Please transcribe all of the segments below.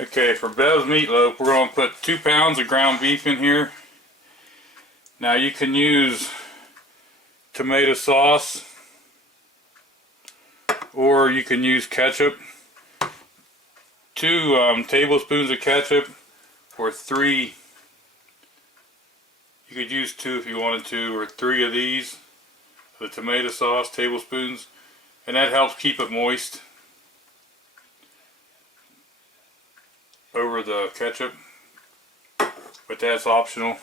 Okay, for Bev's meatloaf, we're going to put 2 pounds of ground beef in here. Now you can use tomato sauce, or you can use ketchup. 2 tablespoons of ketchup, or 3. You could use 2 if you wanted to, or 3 of these, the tomato sauce tablespoons, and that helps keep it moist over the ketchup, but that's optional.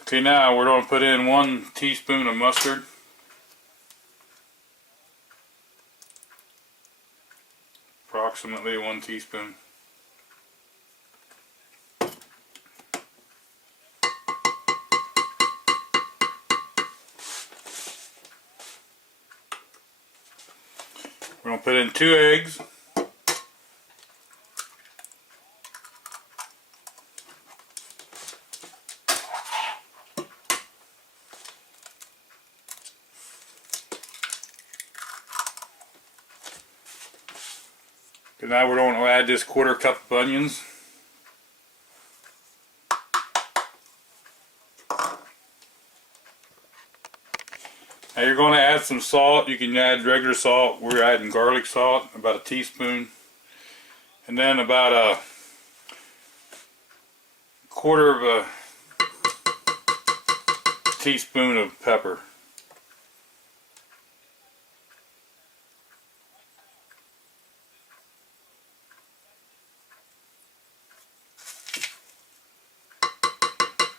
Okay, now we're going to put in 1 teaspoon of mustard, approximately 1 teaspoon. We're going to put in 2 eggs. And now we're going to add this 1/4 cup of onions. Now you're going to add some salt. You can add regular salt. We're adding garlic salt, about 1 teaspoon. And then about a 1/4 teaspoon of pepper.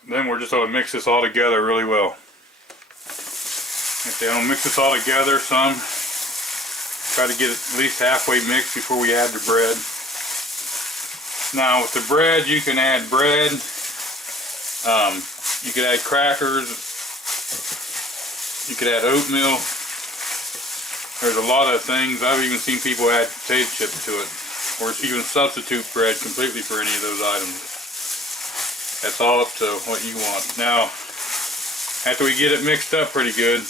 Then we're just going to mix this all together really well. Okay, I'm going to mix this all together some. Try to get it at least halfway mixed before we add the bread. Now with the bread, you can add bread. You could add crackers. You could add oatmeal. There's a lot of things. I've even seen people add potato chips to it. Or even substitute bread completely for any of those items. That's all up to what you want. Now, after we get it mixed up pretty good,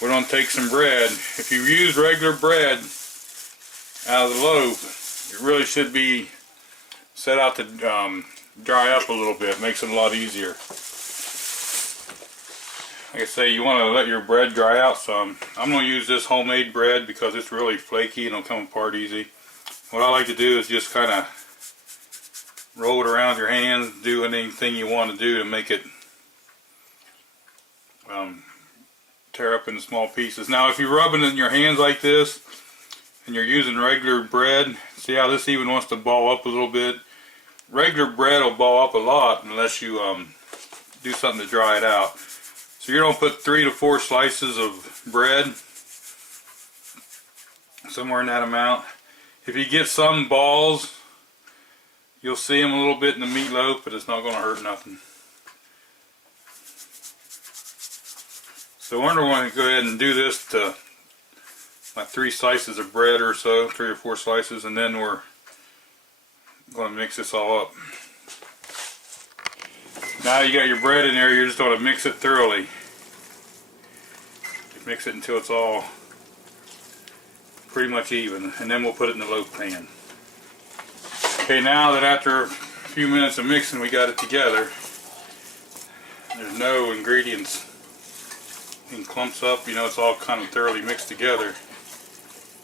we're going to take some bread. If you use regular bread out of the loaf, it really should be set out to dry up a little bit. Makes it a lot easier. Like I say, you want to let your bread dry out some. I'm going to use this homemade bread because it's really flaky and it'll come apart easy. What I like to do is just kind of roll it around your hands, do anything you want to do to make it tear up into small pieces. Now if you're rubbing it in your hands like this and you're using regular bread, see how this even wants to ball up a little bit? Regular bread will ball up a lot unless you do something to dry it out. So you're going to put 3 to 4 slices of bread, somewhere in that amount. If you get some balls, you'll see them a little bit in the meatloaf, but it's not going to hurt nothing. So we're going to go ahead and do this to like 3 slices of bread or so, 3 or 4 slices, and then we're going to mix this all up. Now you got your bread in there, you're just going to mix it thoroughly. Mix it until it's all pretty much even, and then we'll put it in the loaf pan. Okay, now that after a few minutes of mixing we got it together, there's no ingredients in clumps up, you know, it's all kind of thoroughly mixed together.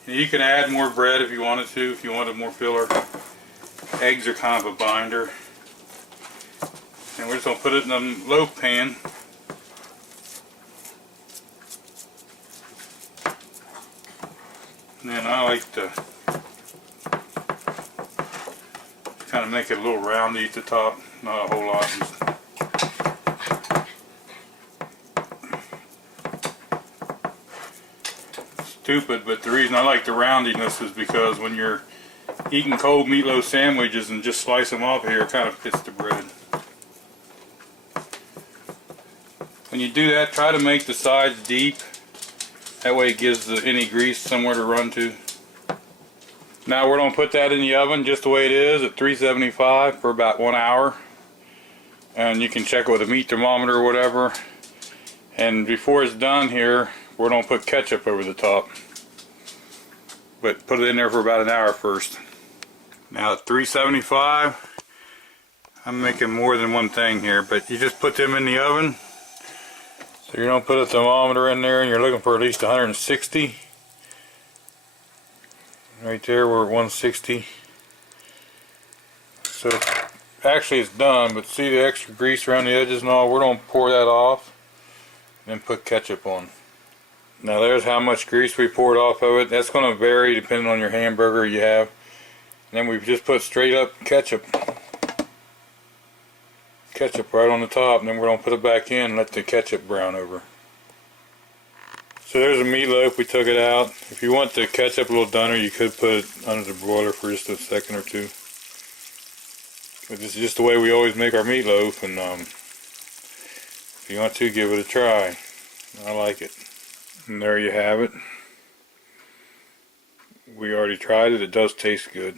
And you can add more bread if you wanted to, if you wanted more filler. Eggs are kind of a binder. And we're just going to put it in the loaf pan. And then I like to kind of make it a little roundy at the top, not a whole lot. Stupid, but the reason I like the roundiness is because when you're eating cold meatloaf sandwiches and just slice them off here, it kind of fits the bread. When you do that, try to make the sides deep. That way it gives any grease somewhere to run to. Now we're going to put that in the oven just the way it is at 375 for about 1 hour. And you can check it with a meat thermometer or whatever. And before it's done here, we're going to put ketchup over the top. But put it in there for about 1 hour first. Now at 375, I'm making more than one thing here, but you just put them in the oven. So you don't put a thermometer in there, and you're looking for at least 160. Right there, we're at 160. So actually it's done, but see the extra grease around the edges and all, we're going to pour that off and then put ketchup on. Now there's how much grease we poured off of it. That's going to vary depending on your hamburger you have. And then we've just put straight up ketchup right on the top, and then we're going to put it back in and let the ketchup brown over. So there's a meatloaf, we took it out. If you want the ketchup a little doner, you could put it under the broiler for just a second or two. But this is just the way we always make our meatloaf, and if you want to, give it a try. I like it. And there you have it. We already tried it, it does taste good.